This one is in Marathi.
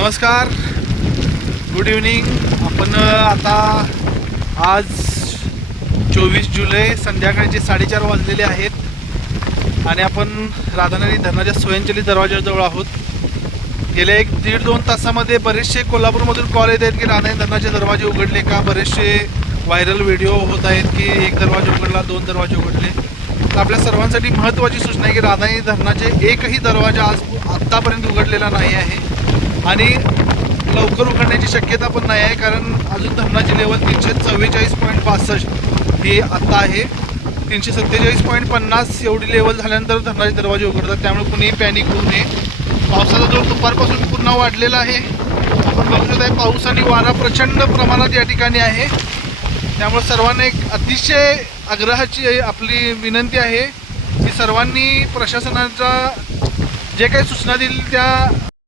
नमस्कार, गुड इव्हनिंग. आपण आता आज 24 जुलै संध्याकाळचे 4:30 वाजलेले आहेत आणि आपण राधानगरी धरणाच्या स्वयंचलित दरवाजाजवळ आहोत. गेल्या 1-1.5-2 तासामध्ये बरेचसे कोल्हापूरमधून कॉल येत आहेत की राधानगरी धरणाचे दरवाजे उघडले का. बरेचसे व्हायरल व्हिडिओ होत आहेत की 1 दरवाजा उघडला, 2 दरवाजे उघडले. तर आपल्या सर्वांसाठी महत्त्वाची सूचना आहे की राधानगरी धरणाचे एकही दरवाजा आत्तापर्यंत उघडलेला नाही आहे आणि लवकर उघडण्याची शक्यता पण नाही आहे, कारण अजून धरणाची लेवल 344.62 ही आत्ता आहे. 347.50 एवढी लेवल झाल्यानंतर धरणाचे दरवाजे उघडतात. त्यामुळे कुणीही पॅनिक होऊ नये. पावसाचा जोर दुपारपासून पुन्हा वाढलेला आहे. आपण बघू शकता पाऊस आणि वारा प्रचंड प्रमाणात या ठिकाणी आहे. त्यामुळे सर्वांना एक अतिशय आग्रहाची आपली विनंती आहे की सर्वांनी प्रशासनाचा जे काही सूचना दिली त्या